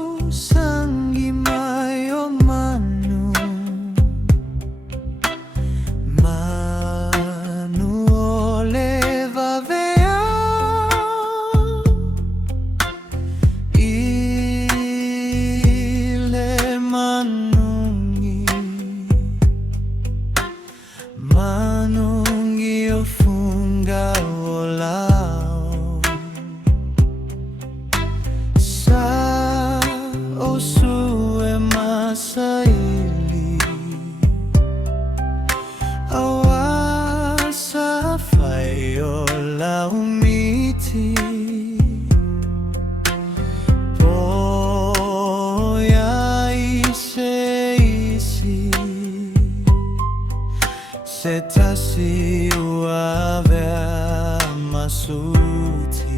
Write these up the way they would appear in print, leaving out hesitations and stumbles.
Tausagi mayo Manu, Manu oleva vea, ile manungi, manungi ofunga olao, sa osue masaili, awasa fayola umiti, boya isi setasi uavea masuti.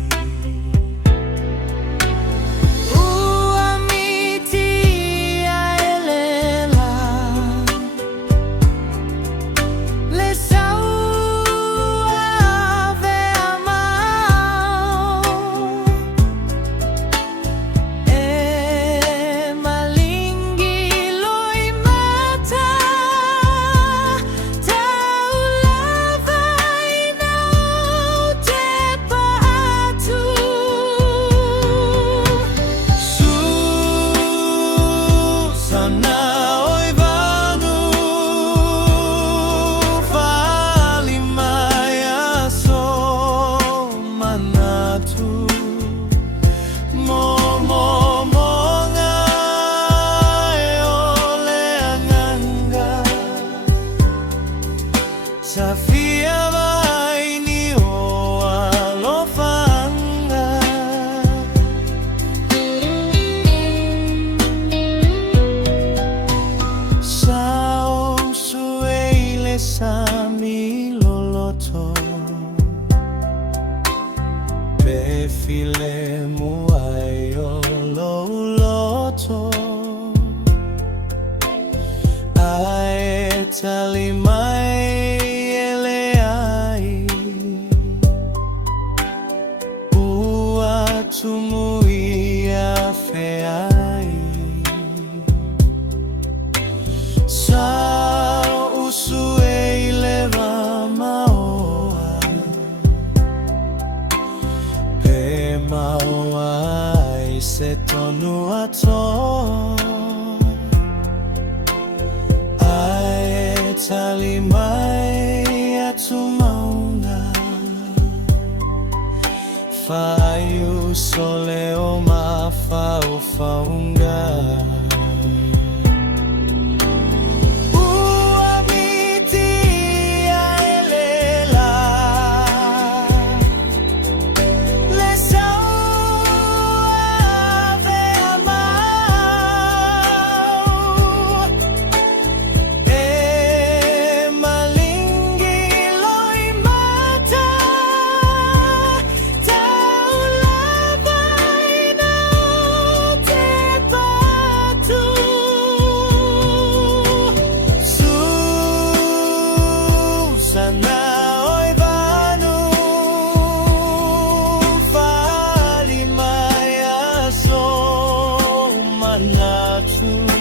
Safia vaini o alofanga, sao sueile sami loloto, befile muayo loloto, aetalimai tumuia feai, sa usue leva maoa, pe maoa se tonu ato, ae talimai atumaunga, fayu sole o mafau faunga. Manu,